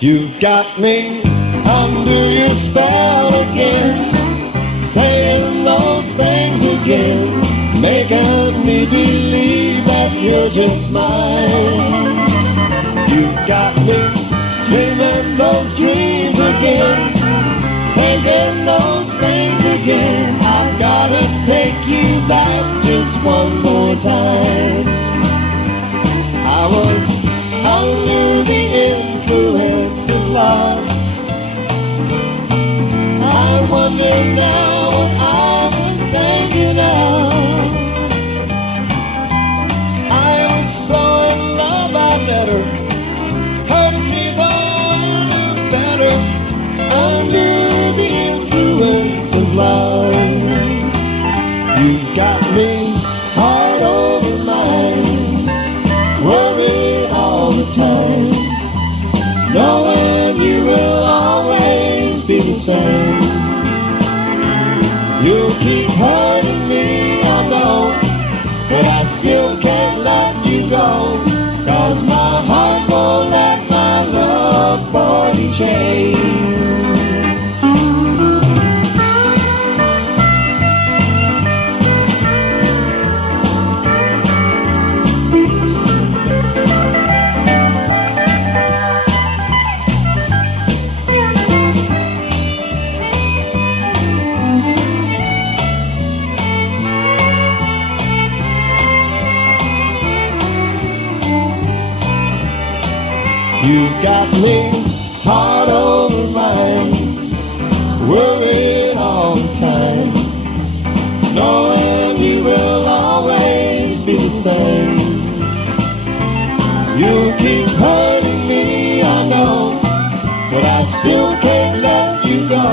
You've got me under your spell again, saying those things again, making me believe that you're just mine. You've got me dreaming those dreams again, thinking those things again. I've gotta take you back just one more time. I was under the influence of love. I wonder now what I was thinking of. I was so in love I let her hurt me though I knew better. Under the influence of love, you've got me heart over mind, worried all the time, knowing you will always be the same. You'll keep hurting me, I know, but I still can't let you go, 'cause my heart won't let my love for you change. You've got me heart over mind, worried all the time, knowing you will always be the same. You keep hurting me, I know, but I still can't let you go,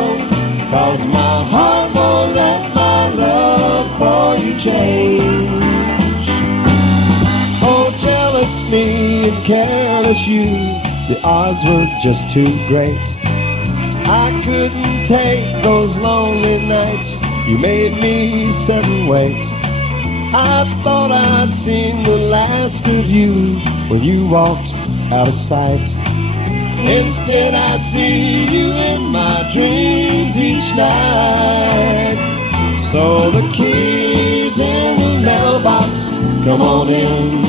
'cause my heart won't let my love for you change. Oh, jealous me and careless you, the odds were just too great. I couldn't take those lonely nights you made me sit and wait. I thought I'd seen the last of you when you walked out of sight. Instead I see you in my dreams each night. So the keys in the mailbox, come on in.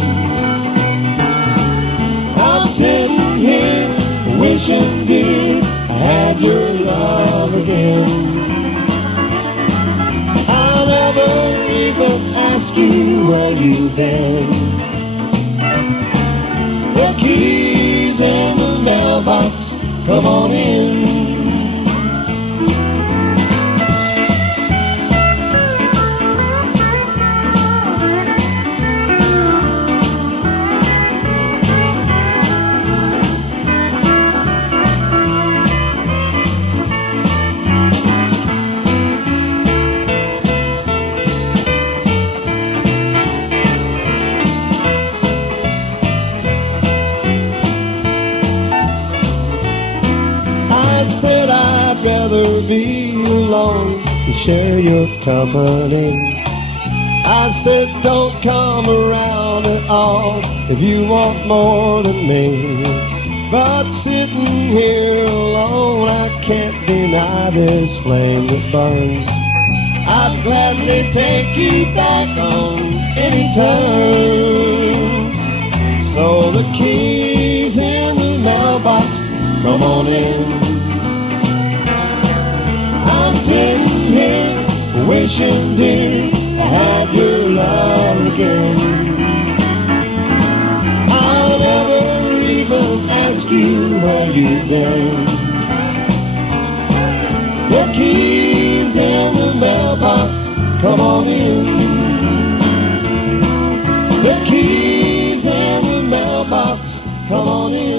I'm sitting here wishing, dear, I had your love again. I never even ask you where you've been. The keys in the mailbox, come on in. I said I'd rather be alone and share your company. I said don't come around at all if you want more than me. But sitting here alone, I can't deny this flame that burns. I'd gladly take you back on any terms. So the keys in the mailbox, come on in. I'm sitting here wishing, dear, I had your love again. I'll never even ask you where you've been. The keys in the mailbox, come on in. The keys in the mailbox, come on in.